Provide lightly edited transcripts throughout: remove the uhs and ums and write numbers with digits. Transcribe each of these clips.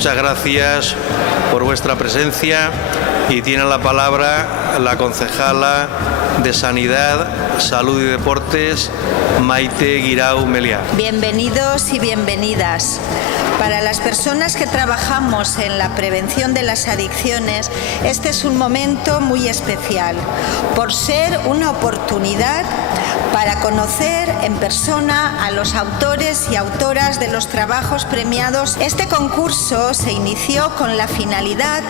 Muchas gracias por vuestra presencia y tiene la palabra la concejala de Sanidad, Salud y Deportes, Maite Guirao Meliá. Bienvenidos y bienvenidas. Para las personas que trabajamos en la prevención de las adicciones, este es un momento muy especial, por ser una oportunidad para conocer en persona a los autores y autoras de los trabajos premiados. Este concurso se inició con la finalidad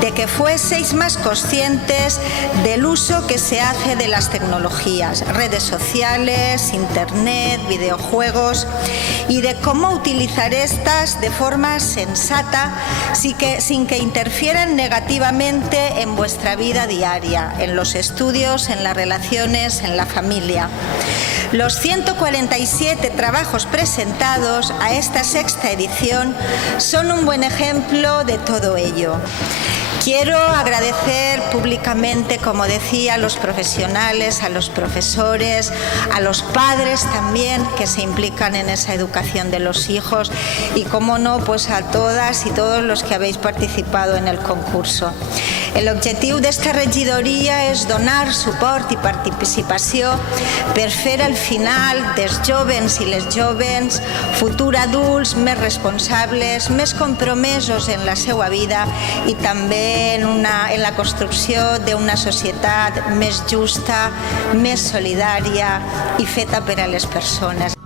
de que fueseis más conscientes del uso que se hace de las tecnologías, redes sociales, internet, videojuegos, y de cómo utilizar estas de forma sensata sin que interfieran negativamente en vuestra vida diaria, en los estudios, en las relaciones, en la familia. Los 147 trabajos presentados a esta sexta edición son un buen ejemplo de todo ello. Quiero agradecer públicamente, como decía, a los profesionales, a los profesores, a los padres también que se implican en esa educación de los hijos y, cómo no, pues a todas y todos los que habéis participado en el concurso. El objectiu d'esta regidoria és donar suport i participació per fer al final dels jóvens i les jóvens futur adults més responsables, més compromesos en la seva vida i també en la construcció d'una societat més justa, més solidària i feta per a les persones.